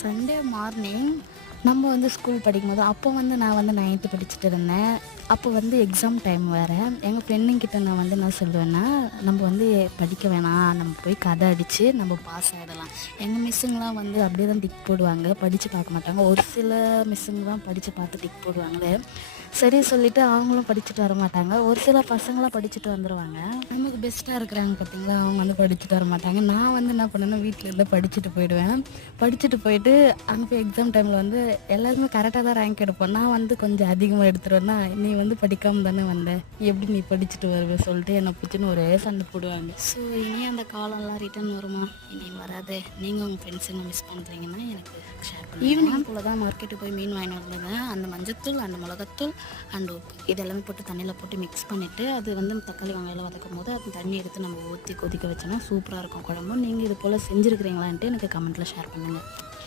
Sunday morning நம்ம வந்து school படிக்கும்போது அப்போ வந்து நான் வந்து 9th படிச்சுட்டு இருந்தேன். அப்போ வந்து எக்ஸாம் டைம் வேறு. எங்கள் ஃப்ரெண்டுங்கிட்ட நான் வந்து என்ன சொல்லுவேன்னா, நம்ம வந்து படிக்க வேணாம், நம்ம போய் கதை அடித்து நம்ம பாஸ் ஆகிடலாம். எங்கள் மிஸ்ஸுங்கலாம் வந்து அப்படியே தான் டிக் போடுவாங்க, படித்து பார்க்க மாட்டாங்க. ஒரு சில மிஸ்ஸுங்க தான் படித்து பார்த்து டிக் போடுவாங்களே. சரி சொல்லிவிட்டு அவங்களும் படிச்சுட்டு வர மாட்டாங்க. ஒரு சில பசங்களாம் படிச்சுட்டு வந்துடுவாங்க. நமக்கு பெஸ்ட்டாக இருக்கிறாங்க பார்த்தீங்களா, அவங்க வந்து படிச்சுட்டு வர மாட்டாங்க. நான் வந்து என்ன பண்ணேன்னா, வீட்டிலேருந்து படிச்சுட்டு போயிடுவேன். படிச்சுட்டு போயிட்டு அங்கே போய் எக்ஸாம் டைமில் வந்து எல்லாருமே கரெக்டாக தான் ரேங்க் எடுப்போம். நான் வந்து கொஞ்சம் அதிகமாக எடுத்துருவேன்னா, "நீ வந்து படிக்காமல் தானே வந்த, எப்படி நீ படிச்சுட்டு வருவே?" சொல்லிட்டு என்னை பிடிச்சின்னு ஒரே சண்டை போடுவாங்க. ஸோ இனி அந்த காலம்லாம் ரிட்டர்ன் வருமா? இனி வராது. நீங்கள் உங்கள் ஃப்ரெண்ட்ஸுங்க மிஸ் பண்ணுறீங்கன்னா எனக்கு ஷேர் பண்ணுங்கள். ஈவினிங் போல் தான் மார்க்கெட்டுக்கு போய் மீன் வாங்கிட்டு வந்தேன். அந்த மஞ்சத்தூள், அந்த மிளகாத்தூள் அண்ட் உப்பு இதெல்லாமே போட்டு தண்ணியில் போட்டு மிக்ஸ் பண்ணிவிட்டு, அது வந்து தக்காளி வெங்காயம் வதக்கும் போது அது தண்ணி எடுத்து நம்ம ஊற்றி கொதிக்க வச்சோன்னா சூப்பராக இருக்கும் குழம்பு. நீங்கள் இது போல் செஞ்சுருக்கிறீங்களான்ட்டு எனக்கு கமெண்ட்டில் ஷேர் பண்ணுங்கள்.